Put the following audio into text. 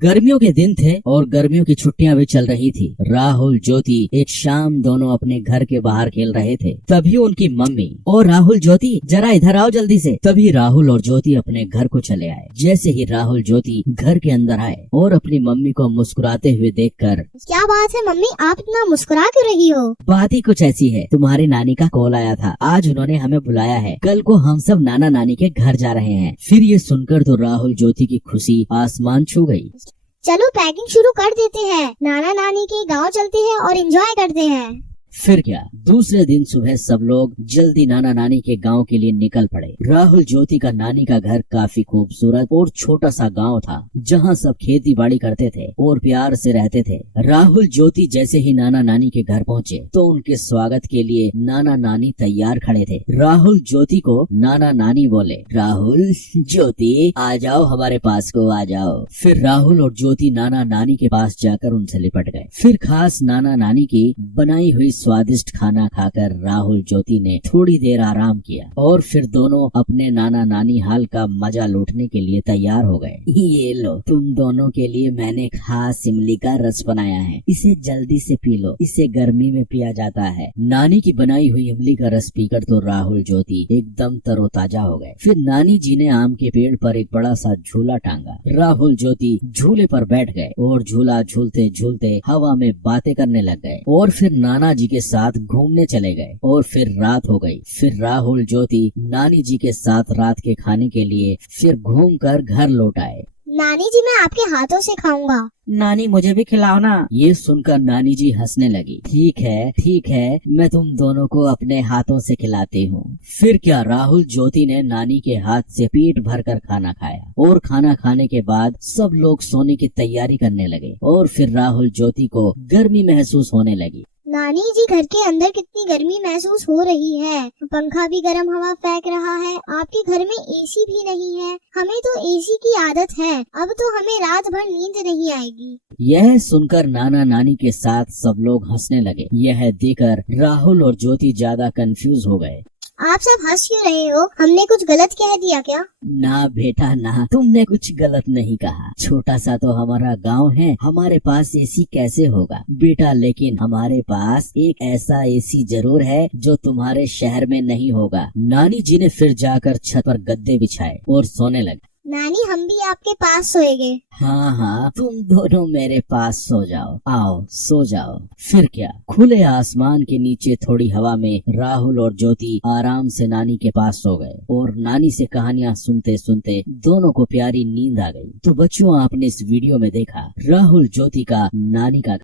गर्मियों के दिन थे और गर्मियों की छुट्टियां भी चल रही थी। राहुल ज्योति एक शाम दोनों अपने घर के बाहर खेल रहे थे। तभी उनकी मम्मी और राहुल ज्योति जरा इधर आओ जल्दी से। तभी राहुल और ज्योति अपने घर को चले आए। जैसे ही राहुल ज्योति घर के अंदर आए और अपनी मम्मी को मुस्कुराते हुए देखकर, क्या बात है मम्मी, आप इतना मुस्कुरा क्यों रही हो? बात ही कुछ ऐसी है, तुम्हारी नानी का कॉल आया था। आज उन्होंने हमें बुलाया है। कल को हम सब नाना नानी के घर जा रहे हैं। फिर ये सुनकर तो राहुल ज्योति की खुशी आसमान छू गई। चलो पैकिंग शुरू कर देते हैं, नाना नानी के गांव चलते हैं और एंजॉय करते हैं। फिर क्या, दूसरे दिन सुबह सब लोग जल्दी नाना नानी के गांव के लिए निकल पड़े। राहुल ज्योति का नानी का घर काफी खूबसूरत और छोटा सा गांव था, जहां सब खेती बाड़ी करते थे और प्यार से रहते थे। राहुल ज्योति जैसे ही नाना नानी के घर पहुंचे तो उनके स्वागत के लिए नाना नानी तैयार खड़े थे। राहुल ज्योति को नाना नानी बोले, राहुल ज्योति आ जाओ, हमारे पास को आ जाओ। फिर राहुल और ज्योति नाना नानी के पास जाकर उनसे लिपट गए। फिर खास नाना नानी की बनाई हुई स्वादिष्ट खाना खाकर राहुल ज्योति ने थोड़ी देर आराम किया और फिर दोनों अपने नाना नानी हाल का मजा लूटने के लिए तैयार हो गए। ये लो, तुम दोनों के लिए मैंने खास इमली का रस बनाया है, इसे जल्दी से पी लो, इसे गर्मी में पिया जाता है। नानी की बनाई हुई इमली का रस पीकर तो राहुल ज्योति एकदम तरोताजा हो गए। फिर नानी जी ने आम के पेड़ पर एक बड़ा सा झूला टांगा। राहुल ज्योति झूले पर बैठ गए और झूला झूलते झूलते हवा में बातें करने लग गए और फिर नाना जी के साथ घूमने चले गए। और फिर रात हो गई। फिर राहुल ज्योति नानी जी के साथ रात के खाने के लिए फिर घूमकर घर लौट आए। नानी जी, मैं आपके हाथों से खाऊंगा। नानी मुझे भी खिलाओ ना। ये सुनकर नानी जी हंसने लगी। ठीक है, मैं तुम दोनों को अपने हाथों से खिलाती हूँ। फिर क्या, राहुल ज्योति ने नानी के हाथ से पेट भरकर खाना खाया और खाना खाने के बाद सब लोग सोने की तैयारी करने लगे। और फिर राहुल ज्योति को गर्मी महसूस होने लगी। नानी जी, घर के अंदर कितनी गर्मी महसूस हो रही है, पंखा भी गर्म हवा फेंक रहा है, आपके घर में एसी भी नहीं है। हमें तो एसी की आदत है, अब तो हमें रात भर नींद नहीं आएगी। यह सुनकर नाना नानी के साथ सब लोग हंसने लगे। यह देखकर राहुल और ज्योति ज्यादा कंफ्यूज हो गए। आप सब हंस क्यों रहे हो? हमने कुछ गलत कह दिया क्या? ना बेटा ना, तुमने कुछ गलत नहीं कहा। छोटा सा तो हमारा गांव है, हमारे पास एसी कैसे होगा बेटा, लेकिन हमारे पास एक ऐसा एसी जरूर है जो तुम्हारे शहर में नहीं होगा। नानी जी ने फिर जाकर छत पर गद्दे बिछाए और सोने लगे। नानी, हम भी आपके पास सोएंगे। हाँ, तुम दोनों मेरे पास सो जाओ, आओ सो जाओ। फिर क्या, खुले आसमान के नीचे थोड़ी हवा में राहुल और ज्योति आराम से नानी के पास सो गए और नानी से कहानियां सुनते सुनते दोनों को प्यारी नींद आ गई। तो बच्चों, आपने इस वीडियो में देखा राहुल ज्योति का नानी का